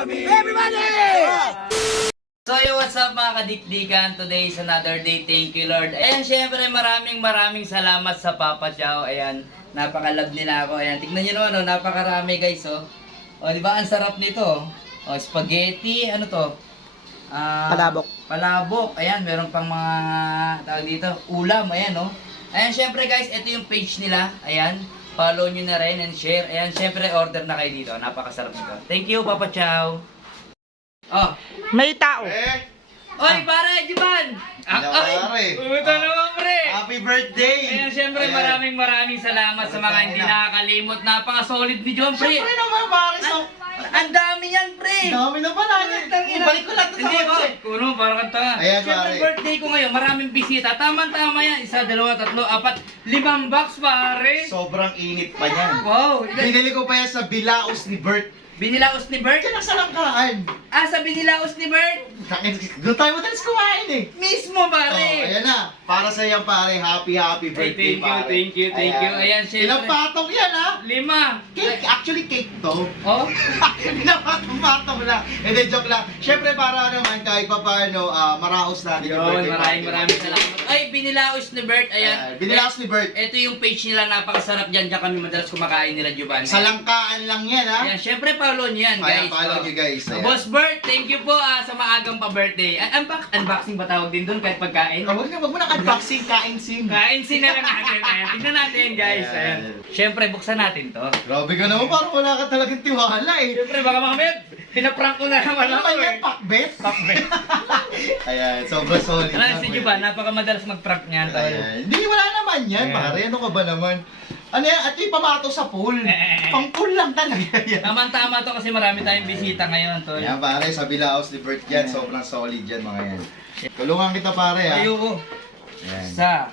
Everybody! So what's up mga kadikdikan? Today is another day. Thank you Lord. Ayan, syempre maraming salamat sa Papa Chow. Ayan, napakalab nila ako. Ayan, tignan nyo naman, oh, napakarami guys. Oh, di ba ang sarap nito? Oh, spaghetti, ano to? Palabok. Palabok. Ayan, meron pang mga tawag dito, ulam. Ayan, oh. Ayan, syempre guys, ito yung page nila. Ayan, follow nyo na rin and share. Ayan, syempre order na kayo dito. Napakasarap nito. Thank you, Papa Chow. Oh. May tao. Oy, pare, Juban! Pare. Pumunta naman, pre! Happy birthday! Ayan, syempre, maraming salamat sa mga hindi nakakalimot. Napaka-solid ni John, pre! Siyempre naman, pare. So, Ang dami yan, pre! dami na pala. Ibalik ko lang ito sa Hindi ba? kotse. Kuno, parang kanta. Ayan, Syempre, pare. birthday ko ngayon, maraming bisita. Tama-tama yan. 1, 2, 3, 4, 5 box, pare! Sobrang init pa niyan. Wow! Binili ko pa yan sa Bilaos ni Bert. Binilaos ni Bert? Diyan lang sa langkaan. Ah, sa binilaos ni Bert? Doon tayo madalas kumain eh. Mismo, Oh, pare! ayan na. Para sa iyo, pare. Happy Ay, birthday, pare. thank you. Ayan, syempre. Ilang patong yan, ha? 5. Cake. Actually, cake to. Oh? Actually, napatong lang. Hindi, joke lang. Siyempre, para naman, kahit pa paano, maraos natin yung Yun, birthday. maraming salamat. Ay, binilaos ni Bert. Ayan. Binilaos ni Bert. Ito yung page nila, napakasarap dyan. Diyan kami madalas kumakain nila, Juban. Sa langkaan lang yan, ha? Ayan, syempre follow nyo yan, guys. Ayan, follow nyo, guys. Ayan. Boss Bert, thank you po sa maagang pa-birthday. Unboxing ba tawag din doon kahit pagkain? Wag mo nang unboxing, kain sim. Kain sina lang natin. Ayan, tignan natin, guys. Ayan. Syempre, buksan natin to. Grabe ka naman, parang wala ka talagang tiwala eh. Syempre, baka mamaya, pinaprank ko na naman Ano ako naman yan, eh. pakbet? Ayan, sobrang solid. Alam, si Juban, napakamadalas mag-prank niyan. Ayan. Hindi, wala naman yan, Ayan. pare. Ano ka ba naman? Ano yan? At yung pamato sa pool. Pang pool lang talaga yan. Tama-tama to kasi marami tayong bisita ngayon, tol. Ayan, pare, sa Bilaos ni Bert yan. Sobrang solid yan, mga yan. Tulungan kita, pare, ha? Ayoko. Ayan.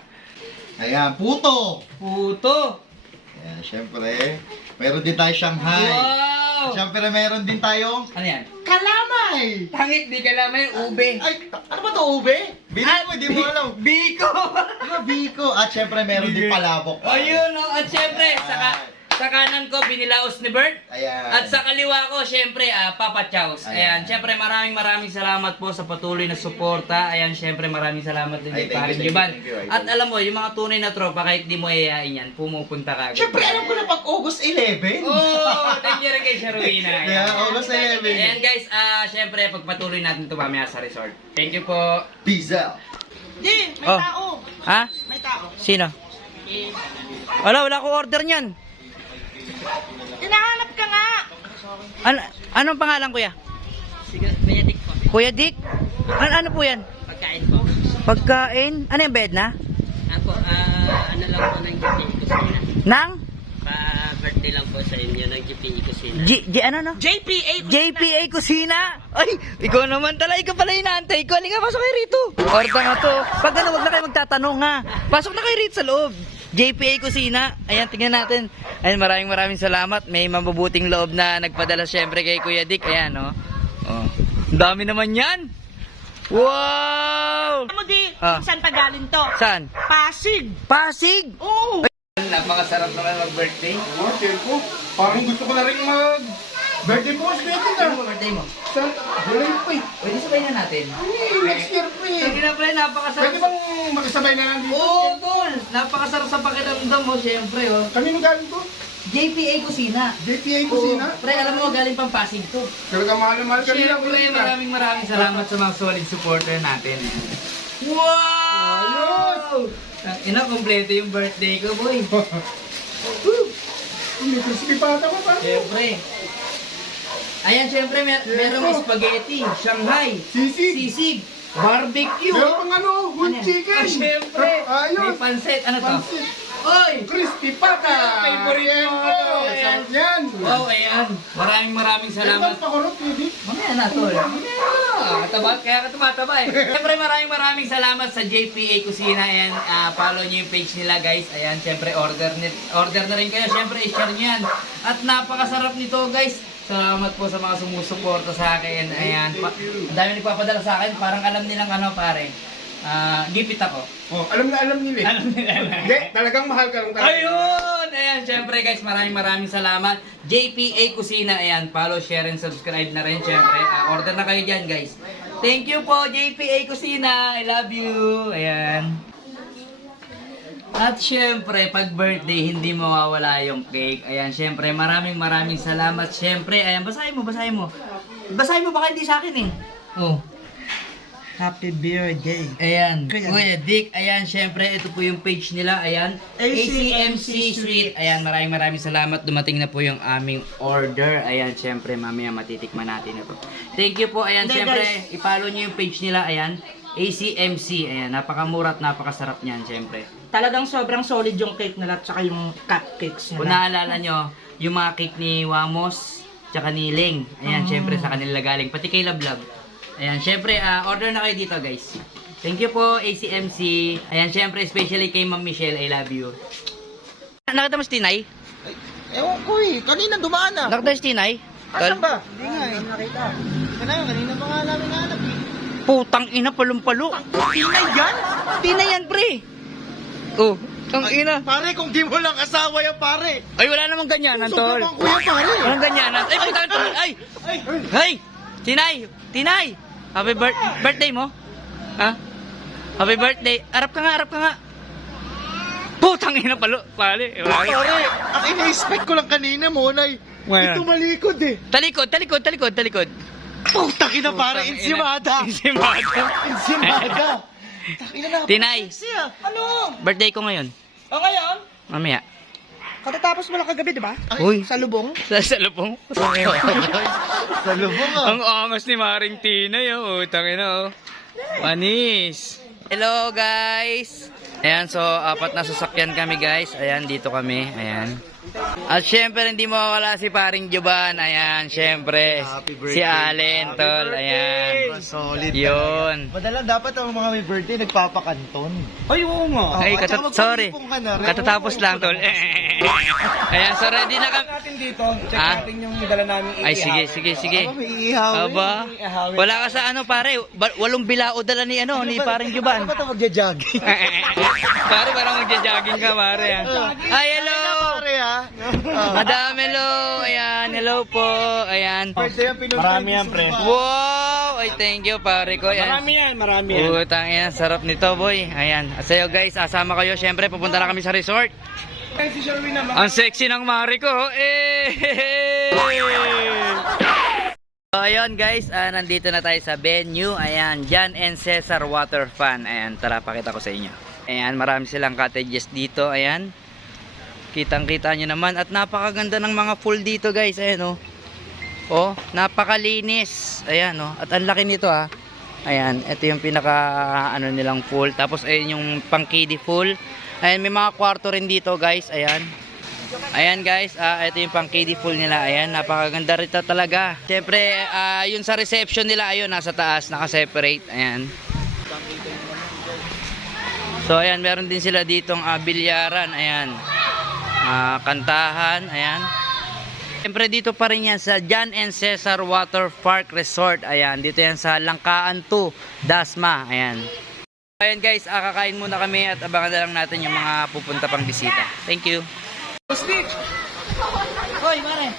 Ayan, puto! Puto. Ayan, syempre. Meron din tayo Shanghai. Wow! Syempre, meron din tayong Ano yan? kalamay! Tangit, di ka lamay, ube. Ay, ano ba to, ube? Bili mo, di mo alam. Biko! Ah, biko. At syempre, meron din palabok. O yun, oh. At syempre, sa kanan ko, binilaos ni Bert. Ayan. At sa kaliwa ko, syempre, Papa Chows. Ayan, Ayan. syempre, maraming salamat po sa patuloy na suporta. Ayan, syempre, maraming salamat din Ay, kay Paring thank you, Juban. thank you, idol. At alam mo, yung mga tunay na tropa, kahit di mo iayain yan, pumupunta ka agad. Syempre, alam ko na pag August 11. Oh, thank you rin kay Sharwina. Yeah, August 11. Ayan guys, syempre, pagpatuloy natin ito mamaya sa resort. Thank you po. Peace out. Di, may Oh. tao. Ha? May tao. Sino? Eh, Wala ko order niyan. hinahanap ka nga. Anong pangalan, kuya? Sige, may adik po. Kuya Dick? Ano po yan? Pagkain po. Pagkain? Ano yung bed na? Ako, ano lang po ng GPE Kusina. Nang? Pa-birthday lang po sa inyo ng GPE Kusina. Ano no? JPA JPA Kusina? Ay, ikaw naman talaga. Ikaw pala inaantay ko. Halika, pasok kayo rito. Orta nga to. Pag ano, wag na kayo magtatanong ha. Pasok na kayo rito sa loob. JPA Kusina. Ayan, tingnan natin. Ayan, maraming salamat. May mabubuting loob na nagpadala syempre kay Kuya Dick. Ayan, no? Oh. Ang dami naman yan. Wow! mo di, Ah. saan pa galing to? Saan? Pasig. Pasig! Oo. Napakasarap naman mag-birthday. Oh, tempo. Parang gusto ko na rin birthday mo kasi natin Ano mo birthday mo? Sa July pa eh. Pwede sabay na natin. Next year pa eh. Hindi na pala, napakasarap. Pwede bang makasabay na lang dito? Oo, tol. Napakasarap sa pakiramdam mo, syempre, oh. Kanino galing to? JPA Kusina. JPA Kusina? Oo. Pre, alam mo, galing pang Pasig to. Talaga mahal na mahal ka nila. Syempre, maraming salamat sa mga solid supporter natin. Wow! Ina, kompleto yung birthday ko, boy. May crispy pata mo pa. Syempre. Ayan, syempre, merong spaghetti, Shanghai, sisig, barbecue. Meron pang ano, Ano whole yan? chicken. Ah, syempre. May Ayos. pansit. Ano to? Pansit. Oy! Crispy pata. Favorite mo. Sarap yan. Wow, ayan. Maraming salamat. Meron pa kurot, baby. Mamaya na, tol. Kataba, kaya ka tumataba eh. Siyempre, maraming salamat sa JPA Kusina. Ayan, follow nyo yung page nila, guys. Ayan, siyempre, order na rin kayo. Siyempre, i-share nyo yan. At napakasarap nito, guys. Salamat po sa mga sumusuporta sa akin. Ayan, ang dami nagpapadala sa akin. Parang alam nilang ano, pare. gipit ako. Oh, alam nila eh. Alam nila. Hindi, talagang mahal ka lang talaga. Ayun! Ayan, syempre guys, maraming salamat. JPA Kusina, ayan, follow, share, and subscribe na rin, syempre. Order na kayo dyan, guys. Thank you po, JPA Kusina. I love you. Ayan. At syempre, pag birthday, hindi mawawala yung cake. Ayan, syempre, maraming salamat. Syempre, ayan, basahin mo. Basahin mo, baka hindi sa akin eh. Oh. Happy birthday. Ayan, Kuya Dick, ayan, syempre, ito po yung page nila, ayan, ACMC Sweet, ayan, maraming salamat, dumating na po yung aming order, ayan, syempre, mamaya matitikman natin ito. Thank you po, ayan, syempre, i-follow nyo yung page nila, ayan, ACMC, ayan, napakamura at napakasarap niyan, syempre. Talagang sobrang solid yung cake nila at saka yung cupcakes Kung nila. naalala nyo, yung mga cake ni Wamos, tsaka ni Ling, ayan, syempre, sa kanila galing, pati kay Lablab. Ayan, syempre, order na kayo dito, guys. Thank you po, ACMC. Ayan, syempre, especially kay Ma'am Michelle, I love you. Nakita mo si Tinay? Ewan ko eh, kanina dumaan na. Nakita mo si Tinay? Asan ba? Hindi nga eh. Nakita. Kanina pa nga namin hanap eh. Putang ina, palong-palo. Tinay yan? Tinay yan, pre. Oh, tang ina. Pare, kung di mo lang asawa yan, pare. Ay, wala namang ganyanan, tol. Sobrang kuya, pare. Walang ganyanan. Ay, putang ina. Ay! Hey! Tinay! Tinay! Happy birthday mo? Ha? Happy birthday. Arap ka nga. Putang ina palo. Pare. Pare, ang ina-expect ko lang kanina mo, Nay. Well. Ito malikod eh. Talikod. Putang ina, pare, Putang ina. insimada. Insimada. Takina na. Tinay, Siya. Ano? birthday ko ngayon. O ngayon? Mamaya. Katatapos mo lang kagabi, di ba? Uy. Sa lubong? Sa lubong. Sa lubong ah. Ang angas ni Maring Tinay, oh. Utangin na, oh. Manis. Hello, guys. Ayan, so, 4 na sasakyan kami, guys. Ayan, dito kami. Ayan. At syempre, hindi mawawala si Paring Juban. Ayan, syempre. Happy birthday. Si Allen, tol. Ayan. Solid. Yun. Madalang dapat ang mga may birthday nagpapakanton. Ay, oo nga. Ay, at saka sorry. magpapipong ka na rin. Katatapos lang, tol. Ayan, so ready na kami. Natin dito, check Ah? natin yung dala namin Ay, sige. Aba, may ihawin. Aba, wala ka sa ano, pare. 8 bilao dala ni ano, ni Paring Juban. Ano ba ito magja-jogging? Pare, parang magja-jogging ka, pare. Ay, hello! Pare ha? Madam, hello! Ayan, hello po. Ayan. Birthday ang pinunta. Marami yan, pre. Wow! Ay, thank you, pare ko. Ayan. Marami yan. Utang yan, sarap nito, boy. Ayan. At sa'yo, guys, asama kayo. Siyempre, pupunta na kami sa resort. Ay, si Sherwin naman. Ang sexy ng mare ko. So, ayun, guys. Nandito na tayo sa venue. Ayan, John and Cesar Water Fun. Ayan, tara, pakita ko sa inyo. Ayan, marami silang cottages dito. Ayan. Kitang-kita nyo naman. At napakaganda ng mga pool dito, guys. Ayan, oh. Oh, napakalinis. Ayan, oh. At ang laki nito, ah. Ayan, ito yung pinaka, ano nilang pool. Tapos, ayun yung pang kiddie pool. Ayan, may mga kwarto rin dito, guys. Ayan. Ayan, guys. Ito yung pang kiddie pool nila. Ayan, napakaganda rito talaga. Siyempre, yun sa reception nila, ayun, nasa taas, naka-separate. Ayan. So, ayan, meron din sila ditong bilyaran. Ayan. Kantahan, ayan. Siyempre dito pa rin yan sa John and Cesar Water Park Resort. Ayan, dito yan sa Langkaan 2, Dasma. Ayan. Ayan, guys, kakain muna kami at abangan na lang natin yung mga pupunta pang bisita. Thank you. Hoy, mare.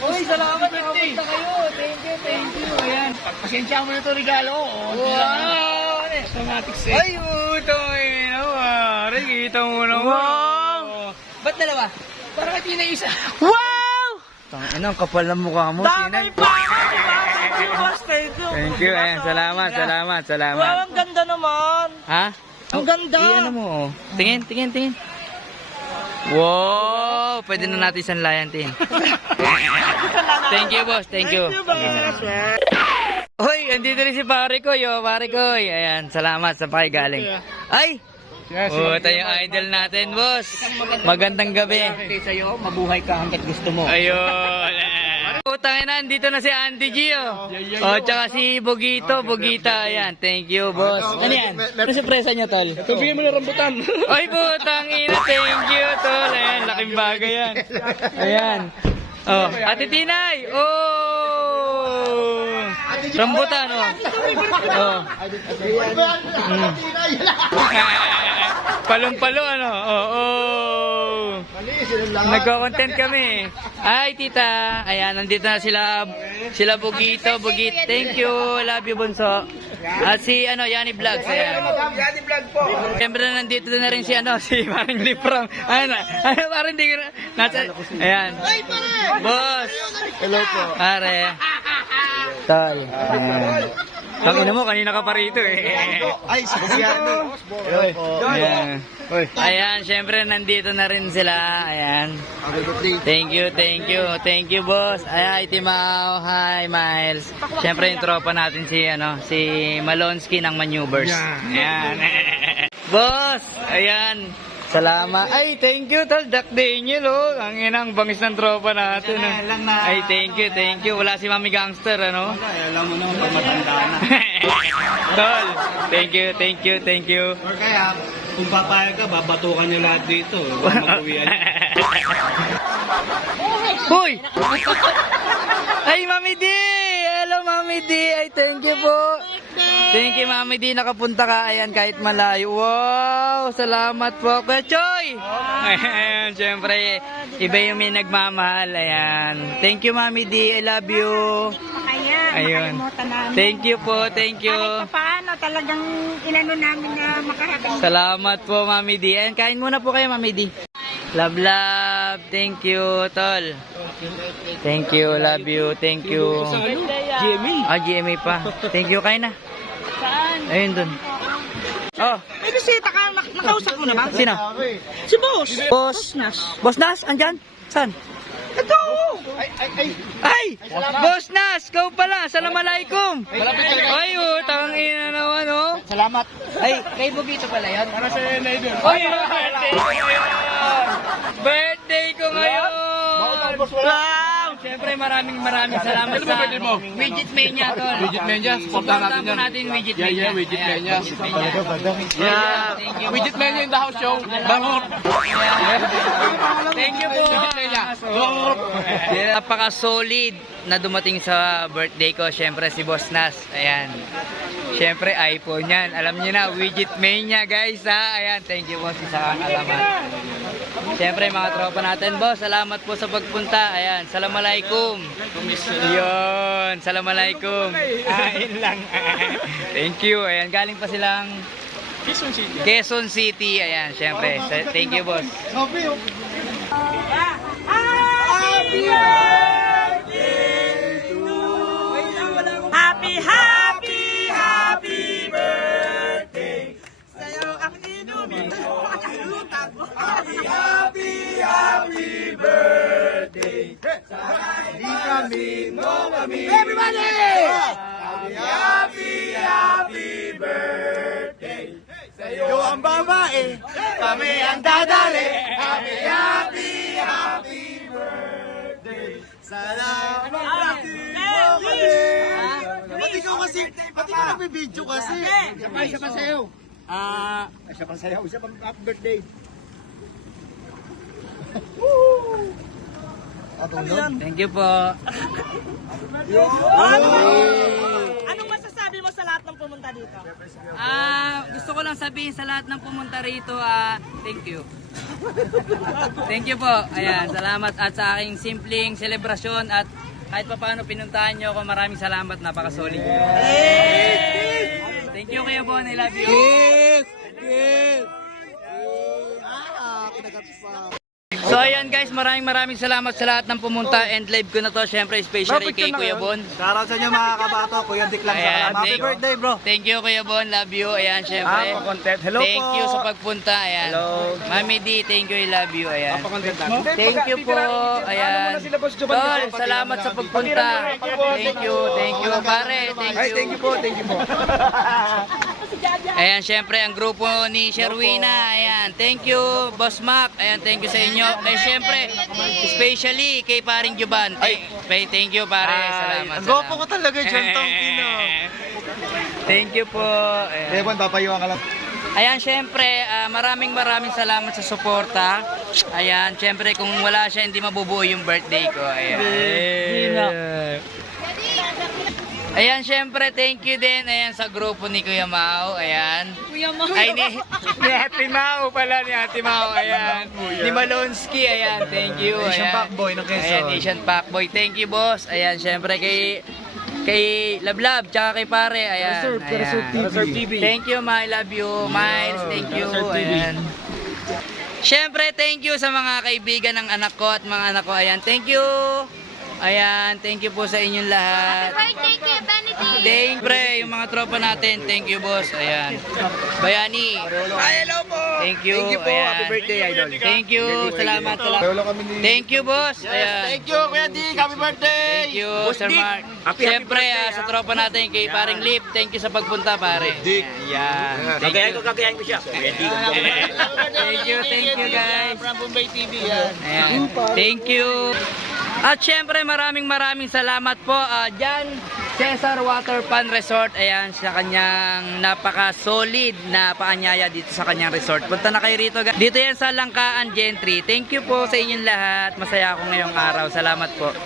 Hoy, salamat na kapunta kayo. Thank you. Ayan. Pagpasensya mo na ito regalo. Wow! Automatic set. Ay, ito eh. Mare, kita mo naman. Wow! Ba't dalawa? Parang hindi na isa. Wow! Tangina, ang kapal ng mukha mo, Tinay. Thank you, ayan. Salamat. Wow, ang ganda naman. Ha? Ang ganda. Ano mo, oh. Tingin. Wow! Pwede na natin sanlayan, Tin. Thank you, boss. Thank you. Hoy, andito rin si pare ko, yo. Pare ko. Ayan, salamat sa pakigaling. Ay! Oh, ito yung idol natin, boss. Magandang gabi. Sa'yo, mabuhay ka hanggat gusto mo. Ayun. Utangin na, dito na si Auntie Gio. Oh, tsaka si Bugita. Ayan, thank you, boss. Ano yan? Ano surpresa niyo, tol? Sabihin mo na rambutan. Ay, putang ina, thank you, tol. Ayan, laking bagay yan. Ayan. Oh, Ate Tinay. Oh! Rambutan, oh. Oh. Palong-palo, ano? Oo. Nagko-content kami. Ay, tita. Ayan, nandito na sila. Sila Bugito, Bugit. Thank you. Love you, Bunso. At si, Yani Vlogs. Ayan. Yani vlog po. Siyempre, nandito na rin si, si Maring Lipram. Parang hindi ka nasa, ayan. Boss. Hello po. Pare. Tol. Ayan. Tangina mo, kanina ka pa rito eh. Ay, Siano. Hello po. Ayan. Ayan, syempre nandito na rin sila. Ayan. Thank you, thank you. Thank you, boss. Ayan, Timao. Hi, Miles. Syempre yung tropa natin si Malonsky ng Maneuvers. Ayan. Boss, ayan. Salamat. Ay, thank you, tol. Jack Daniel, oh. Ang inang bangis ng tropa natin. Ay, thank you, thank you. Wala si Mami Gangster, ano? Alam mo naman pag matanda na. Tol, thank you, thank you, thank you. Or kaya, kung papayag ka, babatukan nyo lahat dito. Mag-uwian. Hoy! Ay, Mami D! Hello, Mami D! Ay, thank you po. Thank you, Mami D. Nakapunta ka. Ayan, kahit malayo. Wow! Salamat po, Kuya Choy! Ayan, syempre, iba yung may nagmamahal. Ayan. Thank you, Mami D. I love you. Ayun. Thank you po, thank you. Kahit paano talagang inano namin na makahabang. Salamat po, Mami D. Ayan, kain muna po kayo, Mami D. Love, love. Thank you, tol. Thank you, love you. Thank you. GMA. GMA pa. Thank you, kain na. Saan? Ayun dun. Oh, May bisita ka, nakausap mo na ba? sino? Si Boss. Boss. Nas. Boss Nas, andyan? Saan? Ito! Ay! Boss Nas, ikaw pala. Assalamualaikum. Ay, utang ina naman, oh. Salamat. Ay, kay Bugito pala yan. Para sa na idol. Ay, birthday ko ngayon! Birthday ko ngayon! Wow! Siyempre, maraming salamat sa Widget Mania, tol. Widget Mania, supportahan natin yan. natin Widget Mania. Yeah, Widget Mania. Yeah, thank you. Widget Mania in the house show. Bangot. Thank you po. Widget Mania. Napaka-solid na dumating sa birthday ko. Siyempre, si Boss Nas. Ayan. Siyempre, iPhone yan. Alam niyo na, Widget Mania, guys, ha? Ayan, thank you, boss, sa alaman. Siyempre, mga tropa natin, boss, salamat po sa pagpunta. Ayan, Assalamualaikum. Yun, Assalamualaikum. Yun lang. Thank you. Ayan, galing pa silang Quezon City. Ayan, siyempre. Thank you, boss. Happy birthday sa'yo ang inumin mo at ang lutang mo. Happy birthday. Sana'y kami mo kami. Everybody! Happy birthday. Sa'yo ang babae, kami ang dadali. Happy birthday. Salamat mo kami. Ba't ikaw nagbibidyo kasi? Siya pa sayo. Siya pa sayo. Siya pang happy birthday. Thank you po. Anong masasabi mo sa lahat ng pumunta dito? Gusto ko lang sabihin sa lahat ng pumunta rito, thank you. Thank you po. Ayan, salamat at sa aking simpleng selebrasyon at kahit pa paano pinuntahan nyo ako, maraming salamat, napaka-solid nyo. Thank you Kuya Bon, I love you. So ayan guys, maraming salamat sa lahat ng pumunta and live ko na to, syempre especially kay Kuya Bon. Shoutout sa inyo mga kabato, Kuya Dick lang sa Ayan, kalam. Happy birthday bro. Thank you Kuya Bon, love you. Ayan, syempre. Hello Thank po. you sa pagpunta. Ayan. Hello. Mami D, thank you, I love you. Ayan. Thank Thank you po. Ayan. Tol, salamat sa pagpunta. Thank you pare. Thank you. Thank you po. Ayan, syempre ang grupo ni Sherwina. Ayan, thank you Boss Mac. Ayan, thank you sa inyo. Ay, syempre, especially kay paring Juban. Ay, thank you pare. Salamat. Ang gopo ko talaga dyan, Tongkino. Thank you po. Ayan. Devon, papayuhan ka lang. Ayan, syempre, maraming salamat sa suporta. Ayan, syempre, kung wala siya, hindi mabubuo yung birthday ko. Ayan. Ayan, syempre, thank you din. Ayan, sa grupo ni Kuya Mau. Ayan. Kuya Mau. Ay, ni Ate Mau pala, ni Ate Mau. Ayan. Ni Malonsky. Ayan, thank you. Asian Ayan. Pacboy ng Quezon. Ayan, Asian Pacboy. Thank you, boss. Ayan, syempre, kay Lablab, tsaka kay pare. Ayan. Ayan. Thank you, I love you. Miles, thank you. Ayan. Syempre, thank you sa mga kaibigan ng anak ko at mga anak ko. Ayan, thank you. Ayan, thank you po sa inyong lahat. Birthday kay Benedict! Thank pre, yung mga tropa natin. Thank you, boss. Ayan. Bayani. Ay, hello po! Thank you. Thank you po. Ayan. Happy birthday, idol. Thank you. Salamat. Thank you, boss. Ayan. Thank you, Kuya Dick. Happy birthday! Thank you, Sir Mark. Siyempre, sa tropa natin, kay paring Lip, thank you sa pagpunta, pare. Dick. Ayan. Thank you. Kagayan ko siya. Thank you, guys. From Bombay TV, yan. Ayan. Thank you. At syempre, maraming salamat po dyan, Cesar Water Fun Resort. Ayan, sa kanyang napaka-solid na paanyaya dito sa kanyang resort. Punta na kayo rito. Dito yan sa Langkaan Gentry. Thank you po sa inyong lahat. Masaya ako ngayong araw. Salamat po.